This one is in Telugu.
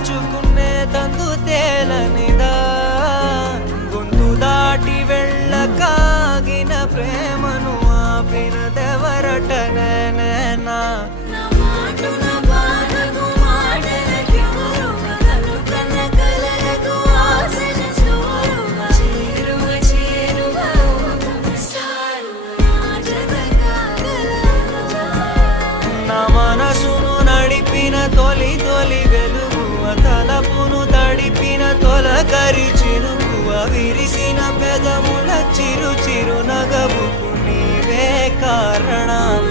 దాచుకునే తందు తేలనిదా గొంతు దాటి వెళ్ళకాగిన ప్రేమను ఆపినదెవరటనే నేనా మనసును నడిపిన తొలి తొలి వెలుగువ తలపును తడిపిన తొలకరి చిరుకువ విరిసిన పెదముల చిరు చిరు నగవుకు నీవే కారణం